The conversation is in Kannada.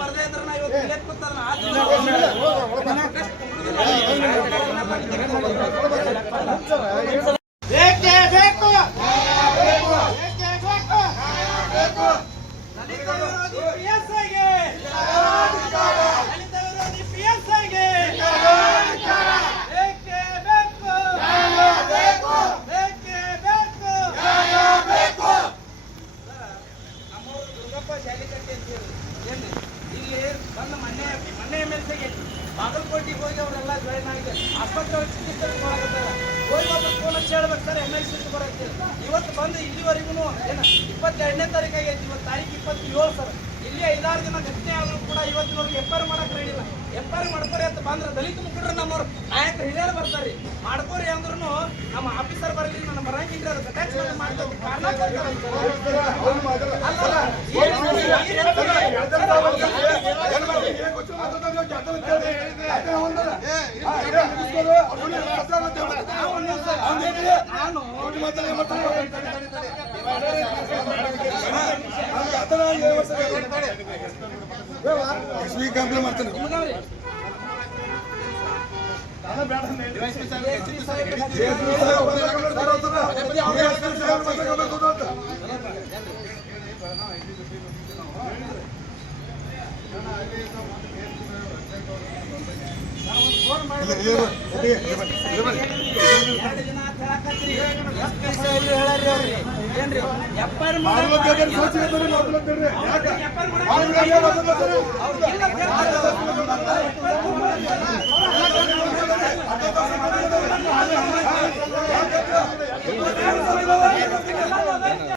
ಬರ್ದೇ ಇದ್ರೆ ನಾ ಇವತ್ತು ಇಲ್ಲೇ ಕೂತಾರ ಬೇಕೇ ಬೇಕು ದಲಿತ ವಿರೋಧಿ PSIಗೆ ದಲಿತ ವಿರೋಧಿ PSIಗೆ ಬೇಕೇ ಬೇಕು ಬೇಕೇ ಬೇಕು ನಮ್ಮವರು ದುರ್ಗಪ್ಪ ಜಾಲಿಕಟ್ಟಿ ಅಂತ ಹೇಳಿ ಏನು ಇಲ್ಲಿ ಬಂದು ಮೊನ್ನೆ MLCಗೆ ಬಾಗಲಕೋಟೆಗೆ ಹೋಗಿ ಅವರೆಲ್ಲ ಜಾಯಿನ್ ಆಗಿದೆ ಆಸ್ಪತ್ರೆ ಚಿಕಿತ್ಸೆ ಮಾಡಕತ್ತಾರ ಹೋಗಿ ಒಬ್ಬರು ಫೋನ್ ಹಚ್ಚಿ ಹೇಳ್ಬೇಕು ಸರ್ MLC ಬರೋಕ್ಕೆ ಇವತ್ತು ಬಂದು ಇಲ್ಲಿವರೆಗೂ ಏನು 22ನೇ ತಾರೀಕು ಆಗೈತಿ ಇವತ್ತು ತಾರೀಕು 27 ಸರ್ ಇಲ್ಲಿ 5-6 ದಿನ ಘಟನೆ ಆದರೂ ಕೂಡ ಇವತ್ತಿನವ್ರಿಗೆ FIR ಮಾಡಕ್ಕೆ ರೆಡಿಲ್ಲ FIR ಮಾಡ್ಕೋರಿ ಅಂತ ಬಂದ್ರೆ ದಲಿತ ಮುಖಂಡರು ನಮ್ಮವ್ರು ನಾಯಕರು ಹಿರಿಯರು ಬರ್ತಾರೆ ಮಾಡ್ಕೋರಿ ಅಂದ್ರೂ ನಮ್ಮ ಆಫೀಸರ್ ಬರಲಿಲ್ಲ ನನ್ನ ಬರಂಗಿಲ್ಲ ಅದು ಅಟ್ಯಾಚ್ ಮಾಡ್ತಾರೆ ಕಾರಣ ಕಂಪ್ಲೇಂಟ್ ಮಾಡ್ತಾನೆ ಏನ್ರಿ